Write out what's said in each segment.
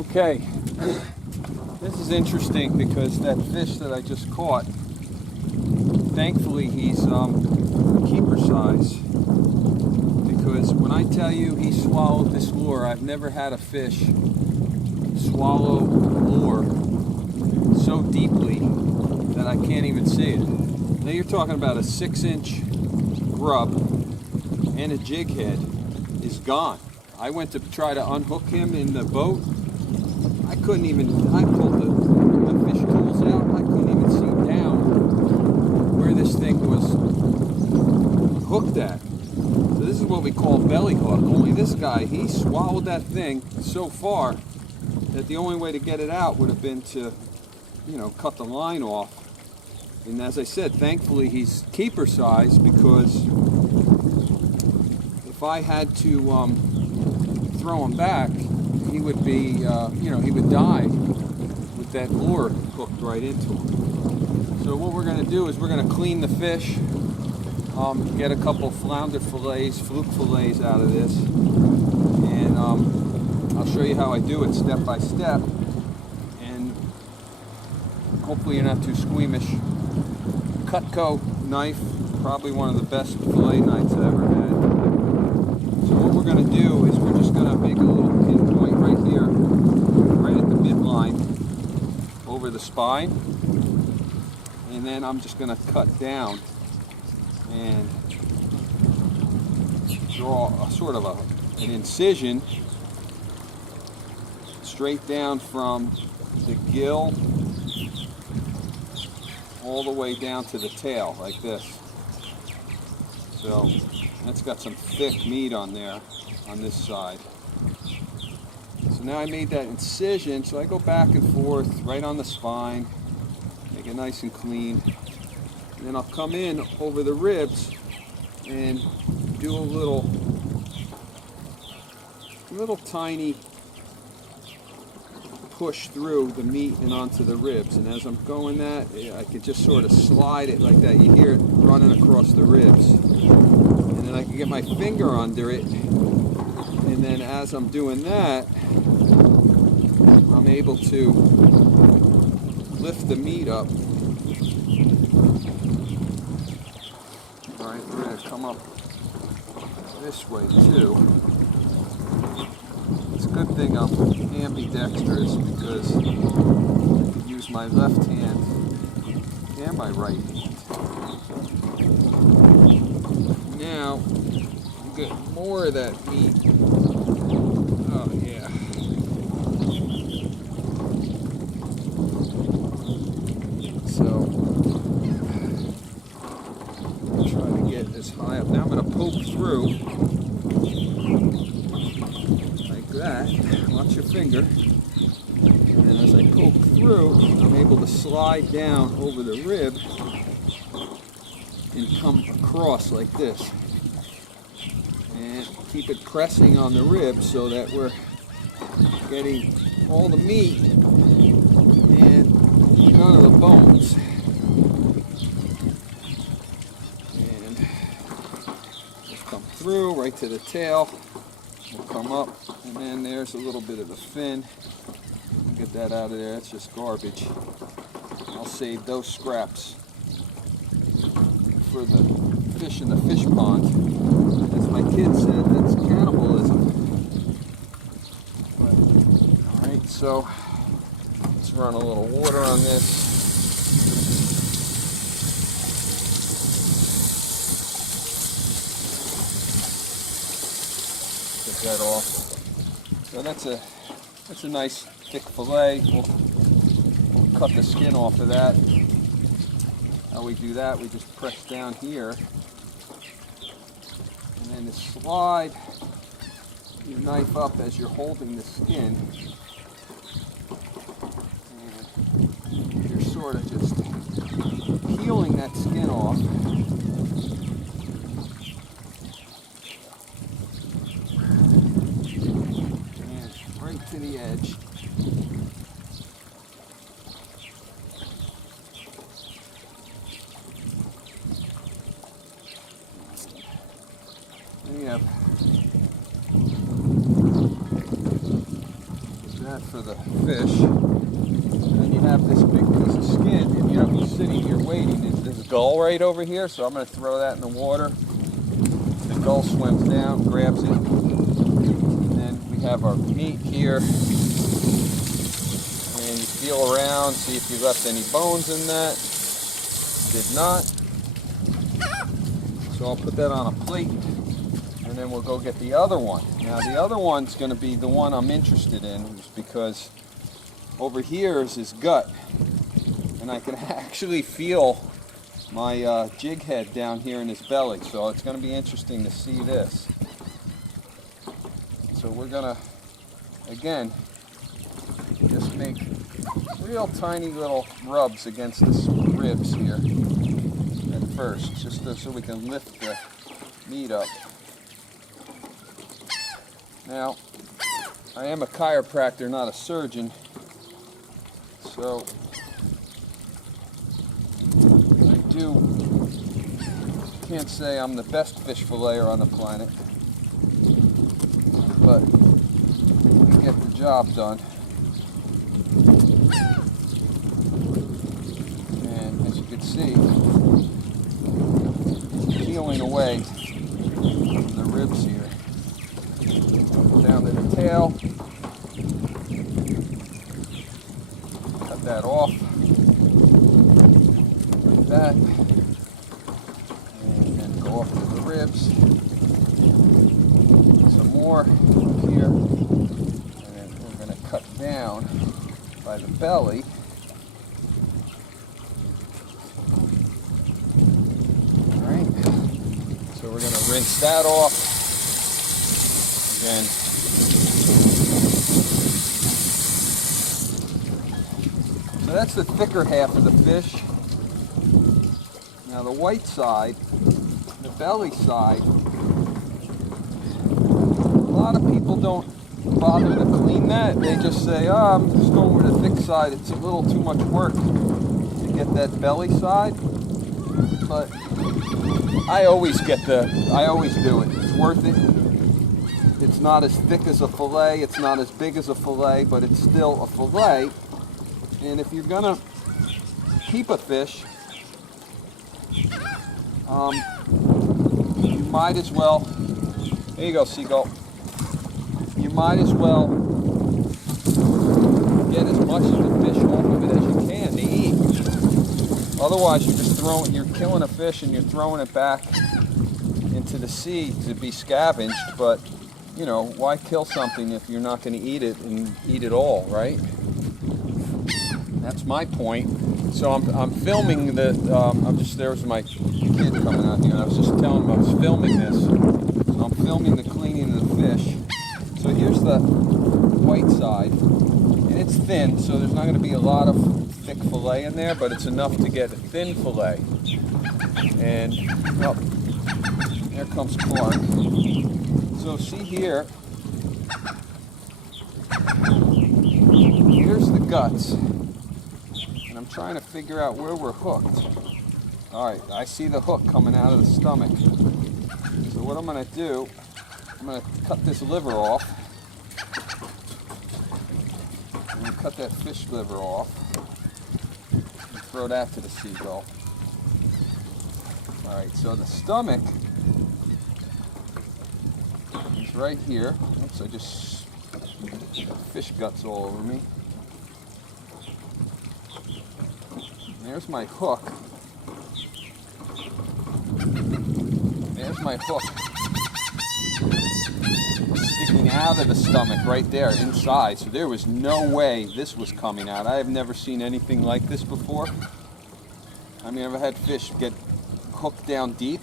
Okay, this is interesting because that fish that I just caught, thankfully he's keeper size, because when I tell you he swallowed this lure, I've never had a fish swallow lure so deeply that I can't even see it. Now you're talking about a 6-inch grub and a jig head is gone. I went to try to unhook him in the boat. I pulled the fish tools out. I couldn't even see down where this thing was hooked at. So this is what we call belly hook. Only this guy, he swallowed that thing so far that the only way to get it out would have been to, cut the line off. And as I said, thankfully he's keeper size, because if I had to throw him back, he would be, he would die with that lure hooked right into him. So what we're going to do is we're going to clean the fish, get a couple flounder fillets, fluke fillets out of this, and I'll show you how I do it step by step, and hopefully you're not too squeamish. Cutco knife, probably one of the best fillet knives I ever had. So what we're going to do is we're just going to make a little pinpoint right here, right at the midline over the spine, and then I'm just going to cut down and draw a sort of an incision straight down from the gill all the way down to the tail, like this. So that's got some thick meat on there on this side. So now I made that incision, so I go back and forth right on the spine, make it nice and clean, and then I'll come in over the ribs and do a little tiny push through the meat and onto the ribs. And as I'm going that, I can just sort of slide it like that. You hear it running across the ribs. And then I can get my finger under it. And then as I'm doing that, I'm able to lift the meat up. All right, we're going to come up this way too. It's a good thing I'm ambidextrous, because I can use my left hand and my right hand. Now, you get more of that meat. Oh yeah. So, try to get as high up. Now I'm going to poke through. That, watch your finger, and as I poke through, I'm able to slide down over the rib and come across like this, and keep it pressing on the rib so that we're getting all the meat and none of the bones. And just come through right to the tail. We'll come up, and then there's a little bit of the fin. Get that out of there. That's just garbage. I'll save those scraps for the fish in the fish pond. As my kid said, that's cannibalism. But, all right, so let's run a little water on this. That off. So that's a nice thick fillet. We'll cut the skin off of that. How we do that, we just press down here, and then to slide your knife up as you're holding the skin, and you're sort of just peeling that skin off. To the edge. And you have that for the fish. And then you have this big piece of skin, and you're sitting here waiting. There's a gull right over here, so I'm going to throw that in the water. The gull swims down, grabs it, and then we have our meat here. And you feel around, see if you left any bones in that. Did not. So I'll put that on a plate, and then we'll go get the other one. Now the other one's going to be the one I'm interested in, because over here is his gut, and I can actually feel my jig head down here in his belly, so it's going to be interesting to see this. So we're going to, again, just make real tiny little rubs against the ribs here at first, just so we can lift the meat up. Now, I am a chiropractor, not a surgeon, so can't say I'm the best fish filleter on the planet, but we get the job done. And as you can see, peeling away the ribs here. Down to the tail. Cut that off like that. And then go up to the ribs. Some more here. And then we're going to cut down by the belly. Alright. So we're going to rinse that off. Again. So that's the thicker half of the fish. Now the white side, the belly side, a lot of people don't bother to clean that. They just say, oh, I'm just going with the thick side. It's a little too much work to get that belly side. But I always do it. It's worth it. It's not as thick as a fillet, it's not as big as a fillet, but it's still a fillet. And if you're gonna keep a fish, you might as well, there you go, seagull. You might as well get as much of the fish off of it as you can to eat. Otherwise, you're killing a fish and you're throwing it back into the sea to be scavenged. But you know, why kill something if you're not going to eat it and eat it all, right? That's my point. So I'm filming the. There was my kid coming out here, and I was just telling him I was filming this. So I'm filming the cleaning of the fish. So here's the white side, and it's thin, so there's not going to be a lot of thick fillet in there, but it's enough to get a thin fillet. And oh, there comes Clark. So see here, here's the guts, and I'm trying to figure out where we're hooked. Alright, I see the hook coming out of the stomach. So what I'm going to do, I'm going to cut this liver off. I'm going to cut that fish liver off and throw that to the seagull. Alright, so the stomach is right here. Oops, I just got fish guts all over me. And there's my hook. There's my hook sticking out of the stomach right there inside. So there was no way this was coming out. I have never seen anything like this before. I mean, I've had fish get hooked down deep,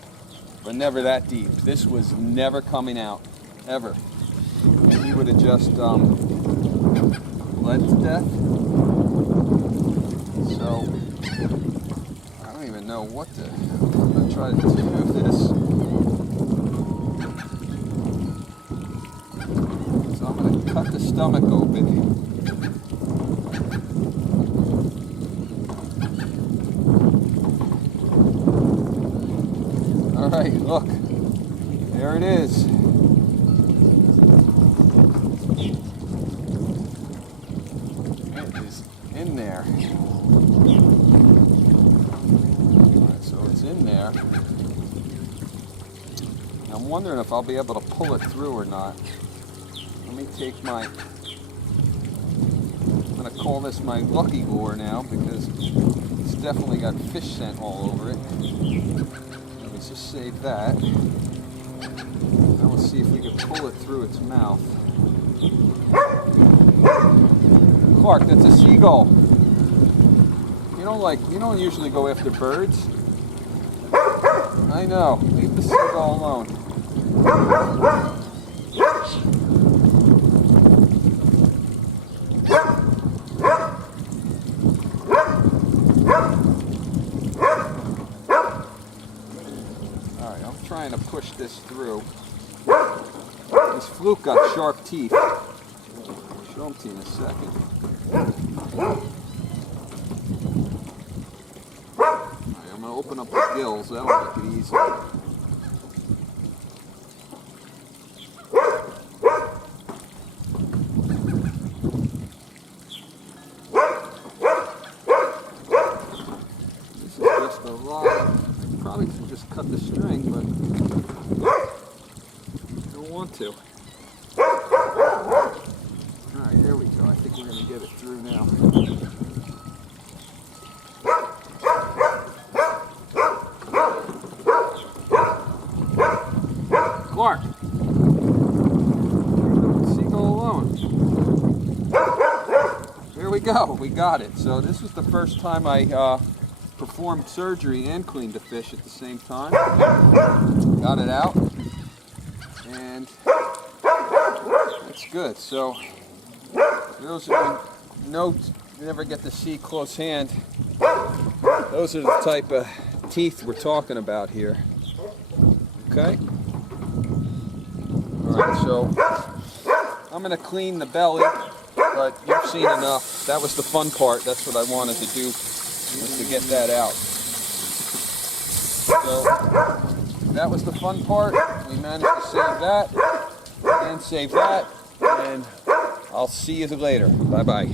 but never that deep. This was never coming out, ever. And he would have just bled to death. So I don't even know what to. I'm gonna try to do this. So I'm gonna cut the stomach open. All right, look, there it is. there. I'm wondering if I'll be able to pull it through or not. Let me take my, I'm going to call this my lucky lure now because it's definitely got fish scent all over it. Let me just save that. Now we'll see if we can pull it through its mouth. Clark, that's a seagull. You don't usually go after birds. I know. Leave the seagull alone. Alright, I'm trying to push this through. This fluke got sharp teeth. I'll show them to you in a second. Alright, I'm going to open up the gills. That'll make it easy. This is just a lot. Probably should just cut the string, but I don't want to. Alright, here we go. I think we're going to get it through now. Clark! Seagull alone. There we go. We got it. So this was the first time I performed surgery and cleaned a fish at the same time. Got it out. And that's good. So those are notes you never get to see close hand. Those are the type of teeth we're talking about here. Okay? Alright, so I'm going to clean the belly, but you've seen enough. That was the fun part. That's what I wanted to do, was to get that out. So that was the fun part. We managed to save that and save that, and I'll see you later. Bye-bye.